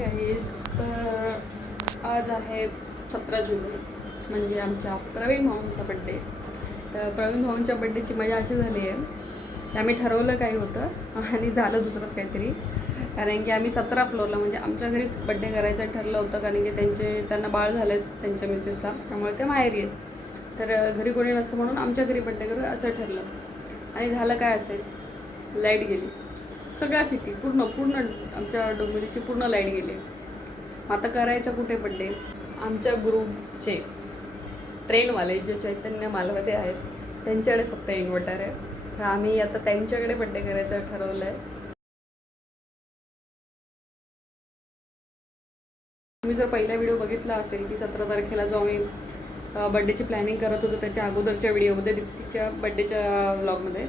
गाईस, तर आज आहे 17 जुलै, म्हणजे आमच्या प्रवीण भाऊंचा बड्डे. तर प्रवीण भाऊंच्या बड्डेची मजा अशी झाली आहे की आम्ही ठरवलं काही होतं आणि झालं दुसरंच काहीतरी. कारण की आम्ही 17 फ्लोअरला म्हणजे आमच्या घरी बड्डे करायचं ठरलं होतं, कारण की त्यांना बाळ झालं आहे त्यांच्या मिसेसला, त्यामुळे ते माहेरी आहेत. तर घरी कोणी नसतं म्हणून आमच्या घरी बड्डे करू असं ठरलं. आणि झालं काय असेल, लाईट गेली. सगळ्या सिटी पूर्ण आमच्या डोंबिवलीची पूर्ण लाईट गेली. आता करायचं कुठे बड्डे? आमच्या ग्रुपचे ट्रेनवाले जे चैतन्य मालवते आहेत त्यांच्याकडे फक्त इन्व्हर्टर आहे. तर आम्ही आता त्यांच्याकडे बड्डे करायचं ठरवलं आहे. तुम्ही जर पहिला व्हिडिओ बघितला असेल की 17 तारखेला जो आम्ही बड्डेची प्लॅनिंग करत होतो त्याच्या अगोदरच्या व्हिडिओमध्ये, दीप्तीच्या बड्डेच्या व्लॉगमध्ये,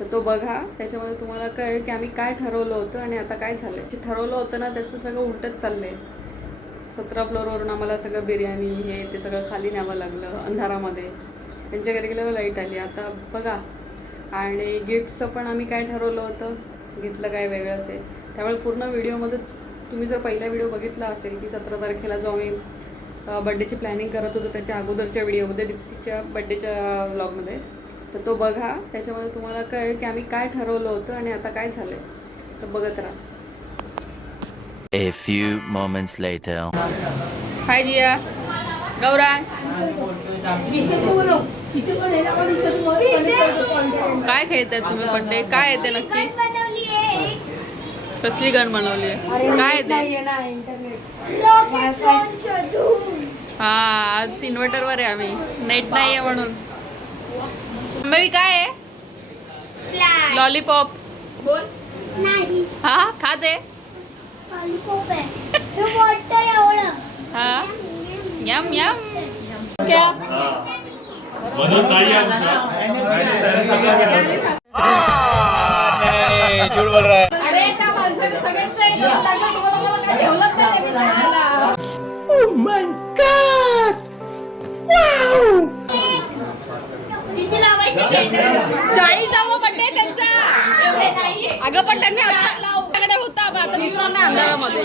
तर तो बघा. त्याच्यामध्ये तुम्हाला कळेल की आम्ही काय ठरवलं होतं आणि आता काय झालं. जे ठरवलं होतं ना त्याचं सगळं उलटच चाललं आहे. 17 फ्लोअरवरून आम्हाला सगळं बिर्याणी हे ते सगळं खाली न्यावं लागलं अंधारामध्ये. त्यांच्या घरी गेल्यावर लाईट आली. आता बघा. आणि गिफ्टचं पण आम्ही काय ठरवलं होतं, घेतलं काय वेगळं असेल. त्यामुळे पूर्ण व्हिडिओमध्ये तुम्ही जर पहिला व्हिडिओ बघितला असेल की 17 तारखेला जो आम्ही बड्डेची प्लॅनिंग करत होतो त्याच्या अगोदरच्या व्हिडिओमध्ये, दीप्तीच्या बड्डेच्या व्लॉगमध्ये, तर तो बघा. त्याच्यामध्ये तुम्हाला कळेल की आम्ही काय ठरवलं होतं आणि आता काय झालं आहे. तर बघत राहा. A few moments later. हाय जिया, गौरांग, काय खेळताय तुम्ही बड्डे? काय येते नक्की? कसली गण बनवली आहे? काय येते? हा, आज इन्व्हर्टरवर आहे आम्ही, नेट नाही आहे म्हणून. अंबाई काय आहे? लॉलीपॉप बोल. नाही, हा खाते. लॉलीपॉप आहे. हे मोठं एवढं. हा, यम यम. क्या? मनोज नाही आमचा. नहीं, झूठ बोल रहा है. अरे त्या माणसाने सगळ्यांचं एक लागलं, तुम्हाला मला काय ठेवलंच नाही त्याच्या खायला. Oh my God! Wow! किती लावायचे कॅन्डल? 40वा बड्डे त्यांचा. एवढे नाहीये अगं, पण त्यांनी आपल्याकडे होता, आता दिसणार नाही अंधारामध्ये.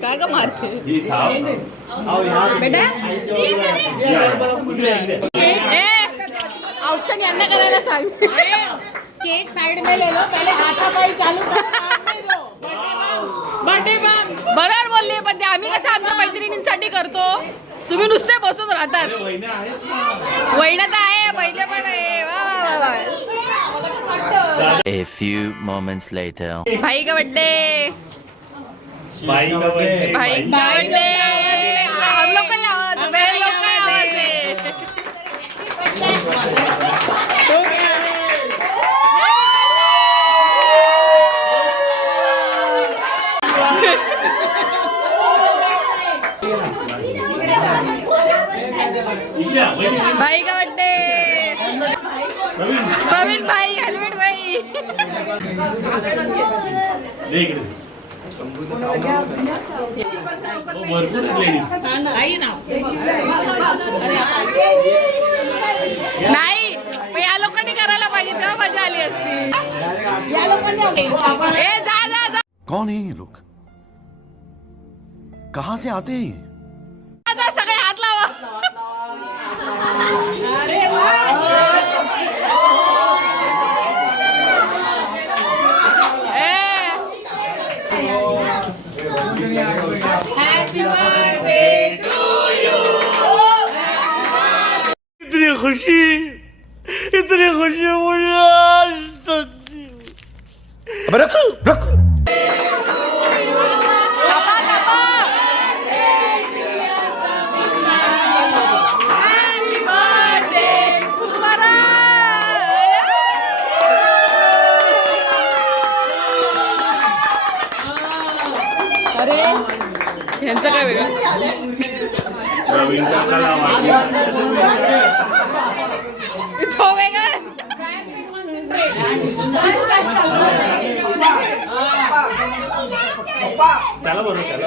काय ग मारते बेटा? ऑप्शन यांना करायला सांग. केक साइड में ले लो, पहले हाथापाई चालू बर्थडे बम्स. बरोबर बोलले, पण ते आम्ही कसं आमच्या मैत्रिणींसाठी करतो. तुम्ही नुसते बसून राहतात. वहिना तर आहे, पहिले पण आहे. वा वा वा. A few moments later. भाई का बर्थडे. भाई का बर्थडे. भाई का बर्थडे. हम लोग का आवाज, बहन लोग का आवाज है. भाई का बर्थडे. प्रवीण भाई, हेल्मेट भाई. नाही, पण या लोकांनी करायला पाहिजे, तेव्हा मजा आली असती. या लोकांनी जा जा जा. कौन है ये लोग? कहां से आते हैं? आता सगळे हात लावा. Happy birthday to you. इतनी खुशी मुझे आज तक. अबे रुक रुक. कापा कापा. हॅपी बर्थडे तुम्हारा. अरे यांचं काय वेगळं? रवींद्र कला वाटली. तो वेगळा. त्याला बरोबर त्याला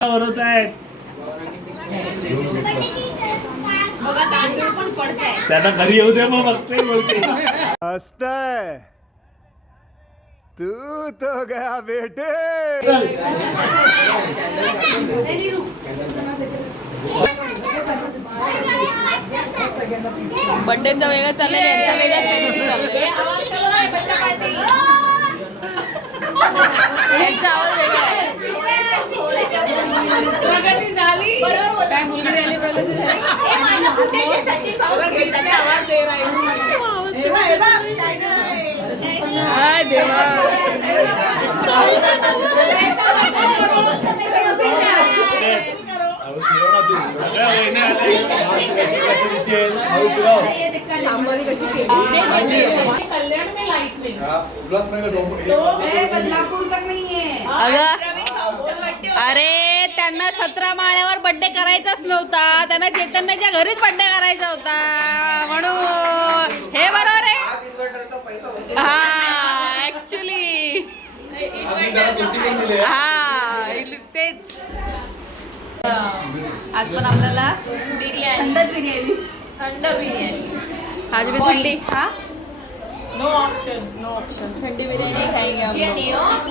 बरोबर आहे. त्यांना घरी येऊ दे मग बघते बोलते. हंसतय तू तो गया बेटे. बर्थडेचा वेगळा चाललाय, यांचा वेगळाच काहीतरी चाललंय. यांचा आवाज वेगळा आहे. प्रगती झाली. काय मुलगी झाली, प्रगती झाली. आवाज दे रहा हाय देवा. सगळ्या वहिनी कल्याण में लाइट नहीं बदलापूर तक नहीं है. अगं अरे त्यांना 17 माळ्यावर बर्थडे करायचाच नव्हता, त्यांना चैतन्याच्या घरीच बर्थडे करायचा होता म्हणून. हे बरोबर आहे. हा ऍक्च्युली हा तेच. आज पण आपल्याला बिर्याणी, थंड बिर्याणी. आज भी थंडी. हा नो ऑप्शन नो ऑप्शन. ठंडी बिर्याणी खाएंगे हम लोग.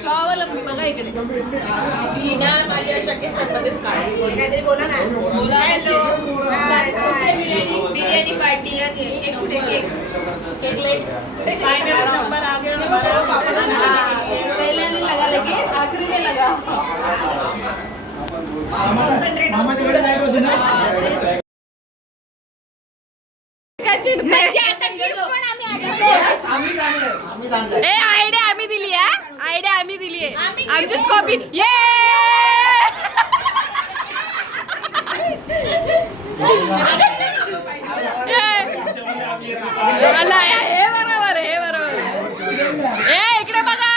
स्वावलंबी बघा इकडे. माझ्या अशा केसांमध्येच काढली. बोला ना. बोला. Hello. Biryani biryani party. Cake late. Final number आ गया हमारा. पहले नहीं लगा लेकिन आखिरी में लगा. काय चिडते? ए आयडिया आम्ही दिली आहे. आयडिया आम्ही दिली आहे. आमचीच कॉपी. ये हे बरोबर, हे बरोबर. ए इकडे बघा.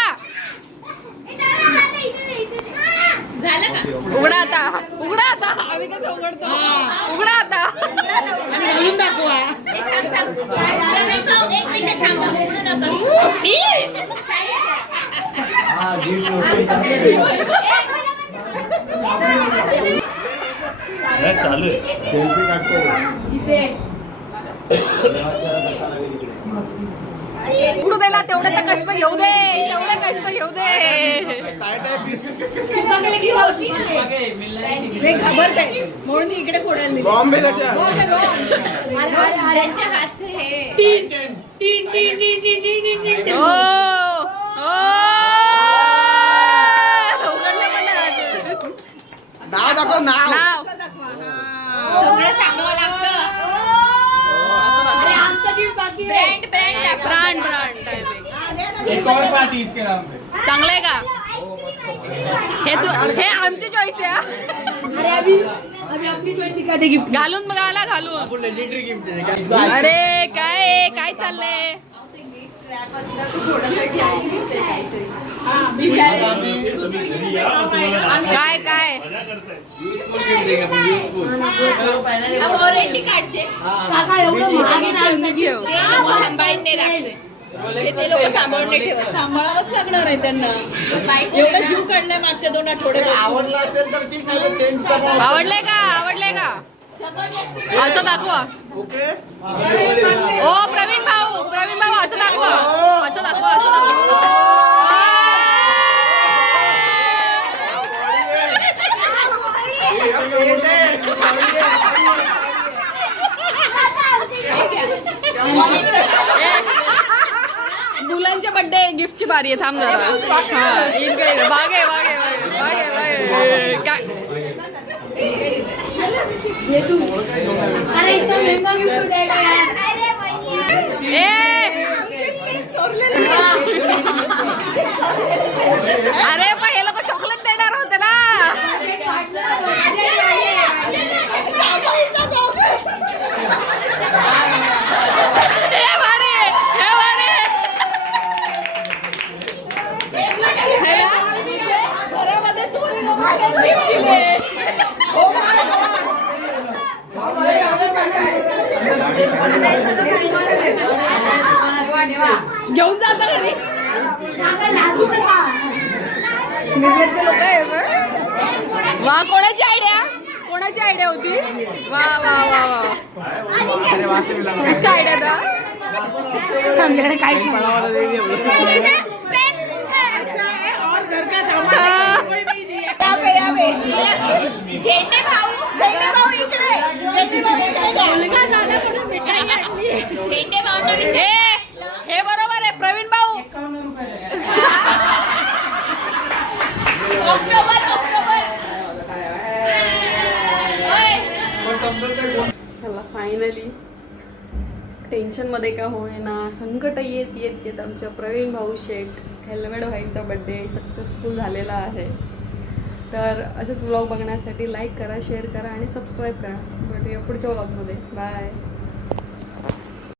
झालं का? उघडा आता, उघडा आता. आम्ही कसं उघडतो? उघडा आता. घालून दाखवा. चालू आहे. सेल्फी काढतो. उघडू द्यायला तेवढे तर कष्ट घेऊ दे, तेवढे कष्ट घेऊ दे. खबर काय म्हणून इकडे फोडायला बॉम्बे ओ उघडलं पण नाही. नाव दाखव. नाव नाव सगळं सांगावं लागतं. असं बघा. आमचं गिफ्ट बाकी ब्रांड ब्रांड टाइप. एक और पार्टी इसके नाम पे. चांगलं आहे का? हे आमची चॉईस आहे. अरे अभी अपनी चॉइस दिखाते गिफ्ट. घालून बघायला घालून. लेजेंडरी गिफ्ट है. अरे काय काय चाललंय? काय काय वॉरंटी कार्डचे काका एवढं महाग आहे ना ठेव. सांभाळून नाही राखले ते लोक सांभाळून नाही ठेवत. सांभाळावंच लागणार आहे त्यांना. एवढा जीव काढलाय मागच्या 2 आठवड्यात. आवडला असेल तर ठीक आहे. चेंज आवडलंय का? आवडलंय का? असं दाखवा. ओके. ओ प्रवीण भाऊ, प्रवीण भाऊ असं दाखवा. असं दाखवा, असं दाखवा. मुलांच्या बर्थडे गिफ्टची बारी आहे. थांब जरा. हा इकडे बागे बागे बागे बागे बागे काय अरे इतना महंगा गिफ्ट हो जाएगा यार. अरे पण हे लोक चॉकलेट देणार होते ना. घेऊन जाता घरी लोक आहे वा. कोणाची आयडिया होती? वा वा वा वा. किसका आयडिया था? आमच्याकडे काहीच झेंडे भाऊ इकडे झेंडे भाऊंना हे बरोबर आहे प्रवीण भाऊ. ऑक्टोबर चला फायनली टेन्शनमध्ये का होईना संकट येत आमच्या प्रवीण भाऊ शेठ हेल्मेट व्हाईचा बड्डे सक्सेसफुल झालेला आहे. तर असेच व्लॉग बघण्यासाठी लाईक करा, शेअर करा आणि सबस्क्राईब करा. भेटूया पुढच्या व्लॉगमध्ये. बाय.